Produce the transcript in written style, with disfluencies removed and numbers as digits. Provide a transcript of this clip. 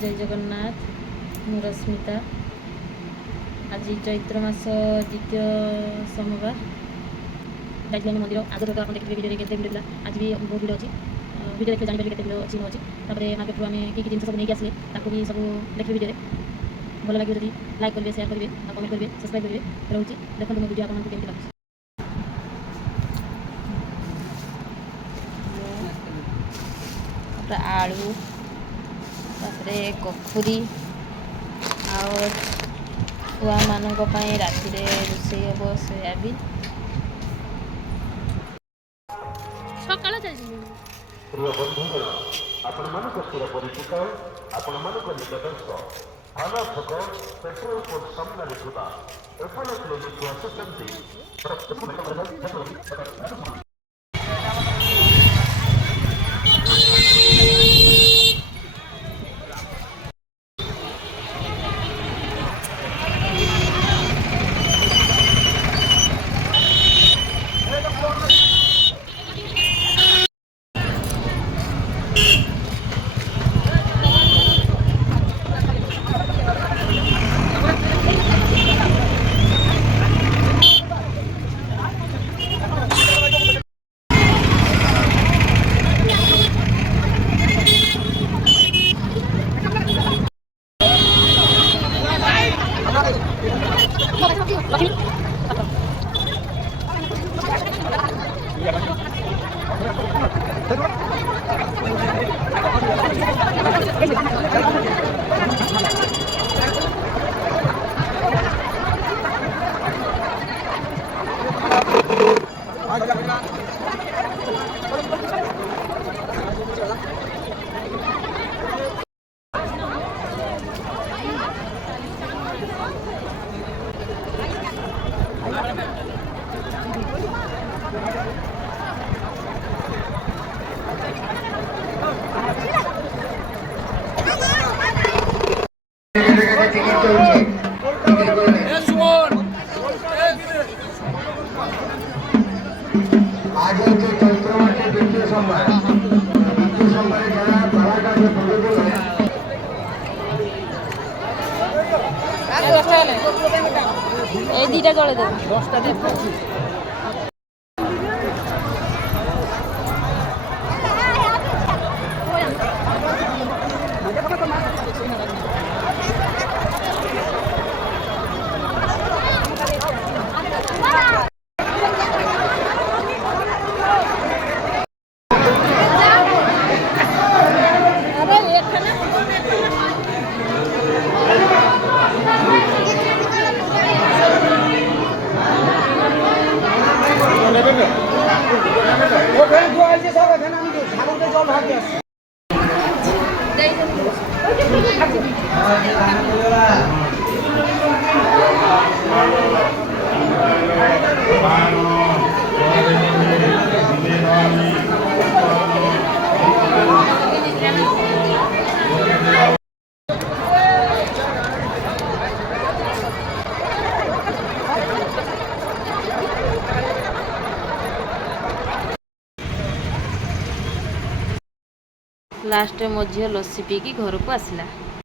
जय जगन्नाथ। मु रश्मिता। आज चैत्र मास द्वितीय सोमवार जाइए मंदिर। आगे तो आप देखिए वीडियो केते भिड़ आज भी बहुत भिड़ अच्छी वीडियो देखिए जानी केते भिड़ अच्छी न अच्छी मार्केट आम कि जिन सब नहीं आसले ताकू भी सब देखिए वीडियो भल लगे जब लाइक करेंगे शेयर करेंगे कमेंट करेंगे सब्सक्राइब करेंगे रोचे देखो मो वीडियो आपको केमती लगे। आलू कखुरी छुआ मानक राति रोषे हम सोयाबीन सकाल प्रिय बंधुगण आपण मानक परिचित आपण मानक निकटस्थ थाना छक पेट्रोल पंप सामने थिबा एफएल क्लिनिक आସୁଛନ୍ତି ए दीटा जले दे 10टा दे लास्ट मो झील लस्सी पीकी घर को आसला।